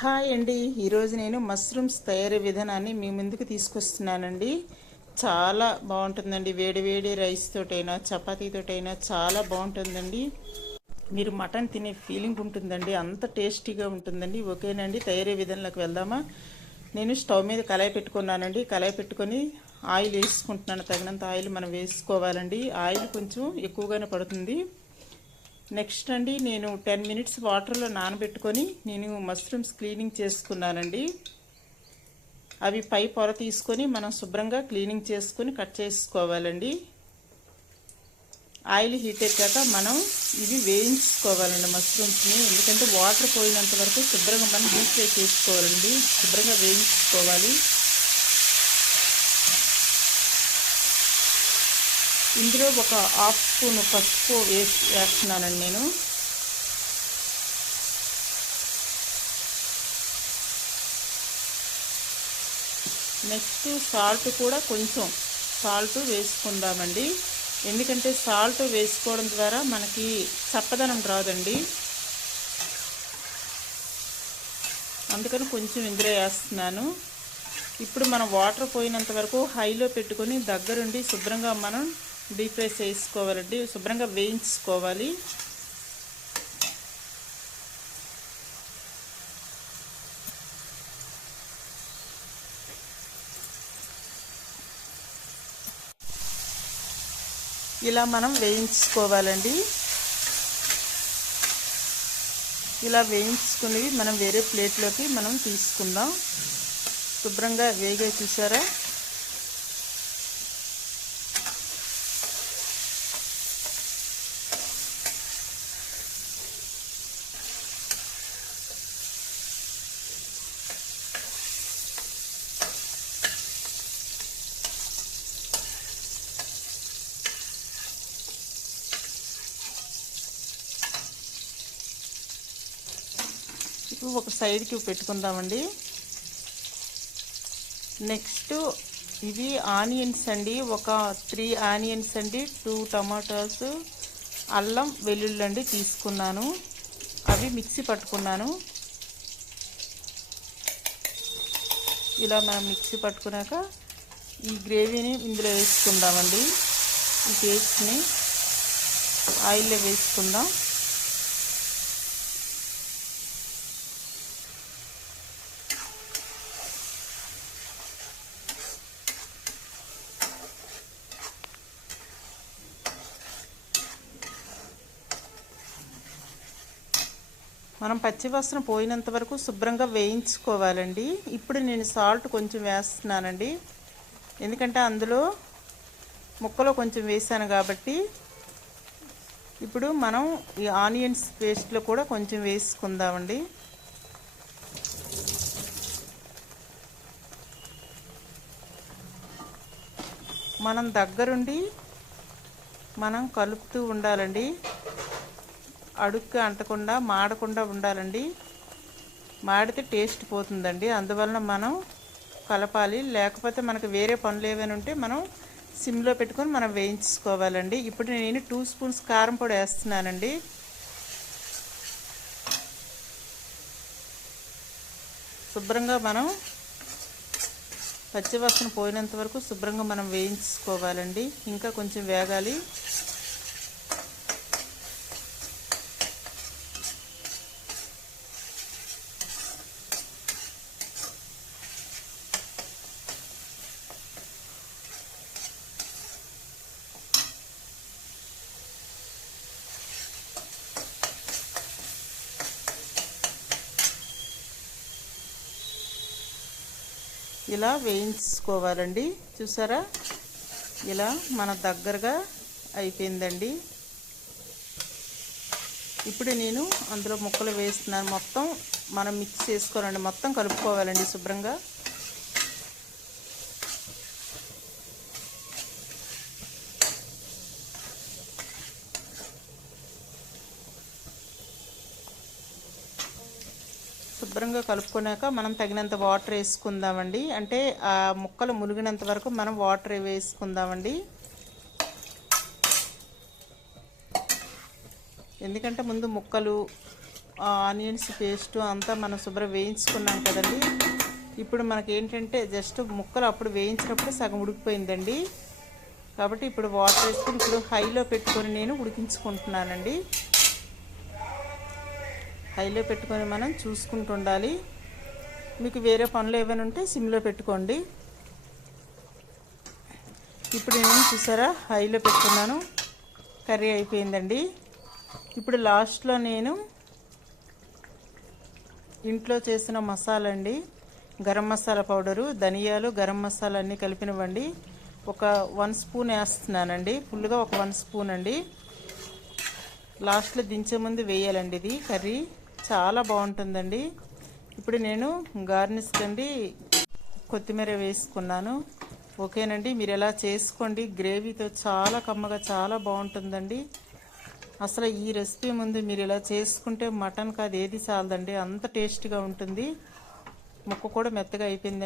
Hi అండి. ఈరోజు నేను మష్రూమ్స్ తయారీ విధానాన్ని మీ ముందుకు తీసుకొస్తున్నానండి. చాలా బాగుంటుందండి. వేడి వేడి రైస్ తోటైనా చపాతీతోటైనా చాలా బాగుంటుందండి. మీరు మటన్ తినే ఫీలింగ్ ఉంటుందండి, అంత టేస్టీగా ఉంటుందండి. ఓకేనండి, తయారీ విధానంలోకి వెళ్దామా. నేను స్టవ్ మీద కళాయి పెట్టుకున్నానండి. కళాయి పెట్టుకొని ఆయిల్ వేసుకుంటున్నాను. తగినంత ఆయిల్ మనం వేసుకోవాలండి. ఆయిల్ కొంచెం ఎక్కువగానే పడుతుంది. నెక్స్ట్ అండి, నేను 10 మినిట్స్ వాటర్లో నానబెట్టుకొని నేను మష్రూమ్స్ క్లీనింగ్ చేసుకున్నానండి. అవి పై పొర తీసుకొని మనం శుభ్రంగా క్లీనింగ్ చేసుకొని కట్ చేసుకోవాలండి. ఆయిల్ హీట్ ఎక్కాక మనం ఇవి వేయించుకోవాలండి మష్రూమ్స్ని. ఎందుకంటే వాటర్ పోయినంత వరకు శుభ్రంగా మనం డీప్ ఫ్రై చేసుకోవాలండి. శుభ్రంగా వేయించుకోవాలి. ఇందులో ఒక హాఫ్ స్పూన్ పసుపు వేస్తున్నానండి నేను. నెక్స్ట్ సాల్ట్ కూడా కొంచెం సాల్ట్ వేసుకుందామండి. ఎందుకంటే సాల్ట్ వేసుకోవడం ద్వారా మనకి చప్పదనం రాదండి. అందుకని కొంచెం ఇందులో వేస్తున్నాను. ఇప్పుడు మనం వాటర్ పోయినంత వరకు హైలో పెట్టుకొని దగ్గరుండి శుభ్రంగా మనం డీప్ ఫ్రై చేసుకోవాలండి. శుభ్రంగా వేయించుకోవాలి. ఇలా మనం వేయించుకోవాలండి. ఇలా వేయించుకునేవి మనం వేరే ప్లేట్లోకి మనం తీసుకుందాం. శుభ్రంగా వేగే చూసారా. ఇప్పుడు ఒక సైడ్కి పెట్టుకుందామండి. నెక్స్ట్ ఇవి ఆనియన్స్ అండి. ఒక 3 ఆనియన్స్ అండి, 2 టమాటాస్, అల్లం వెల్లుల్లి అండి తీసుకున్నాను. అవి మిక్సీ పట్టుకున్నాను. ఇలా మనం మిక్సీ పట్టుకున్నాక ఈ గ్రేవీని ఇందులో వేసుకుందామండి. ఈ పేస్ట్ని ఆయిల్లో వేసుకుందాం. మనం పచ్చివాసన పోయినంత వరకు శుభ్రంగా వేయించుకోవాలండి. ఇప్పుడు నేను సాల్ట్ కొంచెం వేస్తున్నానండి. ఎందుకంటే అందులో ముక్కలో కొంచెం వేసాను కాబట్టి. ఇప్పుడు మనం ఈ ఆనియన్స్ పేస్ట్లో కూడా కొంచెం వేసుకుందామండి. మనం దగ్గరుండి మనం కలుపుతూ ఉండాలండి. అడుక్కి అంటకుండా మాడకుండా ఉండాలండి. మాడితే టేస్ట్ పోతుందండి. అందువలన మనం కలపాలి. లేకపోతే మనకు వేరే పనులు ఏమైనా ఉంటే మనం సిమ్లో పెట్టుకొని మనం వేయించుకోవాలండి. ఇప్పుడు నేను 2 స్పూన్స్ కారం పొడి వేస్తున్నానండి. శుభ్రంగా మనం పచ్చివాసన పోయినంత వరకు శుభ్రంగా మనం వేయించుకోవాలండి. ఇంకా కొంచెం వేగాలి. ఇలా వేయించుకోవాలండి. చూసారా, ఇలా మన దగ్గరగా అయిపోయిందండి. ఇప్పుడు నేను అందులో ముక్కలు వేస్తున్నాను. మొత్తం మనం మిక్స్ చేసుకోవాలండి. మొత్తం కలుపుకోవాలండి శుభ్రంగా. శుభ్రంగా కలుపుకున్నాక మనం తగినంత వాటర్ వేసుకుందామండి. అంటే ఆ ముక్కలు మునిగినంత వరకు మనం వాటర్ వేసుకుందామండి. ఎందుకంటే ముందు ముక్కలు ఆనియన్స్ పేస్ట్ అంతా మనం శుభ్రం వేయించుకున్నాం కదండి. ఇప్పుడు మనకి ఏంటంటే జస్ట్ ముక్కలు అప్పుడు వేయించినప్పుడు సగం ఉడికిపోయిందండి. కాబట్టి ఇప్పుడు వాటర్ వేసుకుని ఇప్పుడు హైలో పెట్టుకొని నేను ఉడికించుకుంటున్నానండి. హైలో పెట్టుకొని మనం చూసుకుంటూ ఉండాలి. మీకు వేరే పనులు ఏమైనా ఉంటే సిమ్లో పెట్టుకోండి. ఇప్పుడు నేను చూసారా హైలో పెట్టుకున్నాను. కర్రీ అయిపోయిందండి. ఇప్పుడు లాస్ట్లో నేను ఇంట్లో చేసిన మసాలా అండి, గరం మసాలా పౌడరు, ధనియాలు, గరం మసాలా అన్నీ కలిపినవ్వండి. ఒక 1 స్పూన్ వేస్తున్నానండి. ఫుల్గా ఒక 1 స్పూన్ అండి. లాస్ట్లో దించే ముందు వేయాలండి. ఇది కర్రీ చాలా బాగుంటుందండి. ఇప్పుడు నేను గార్నిష్ కండి కొత్తిమీర వేసుకున్నాను. ఓకేనండి, మీరు ఎలా చేసుకోండి. గ్రేవీతో చాలా కమ్మగా చాలా బాగుంటుందండి. అసలు ఈ రెసిపీ ముందు మీరు ఇలా చేసుకుంటే మటన్ కాదు ఏది చాలదండి, అంత టేస్ట్గా ఉంటుంది. ముక్క కూడా మెత్తగా అయిపోయిందండి.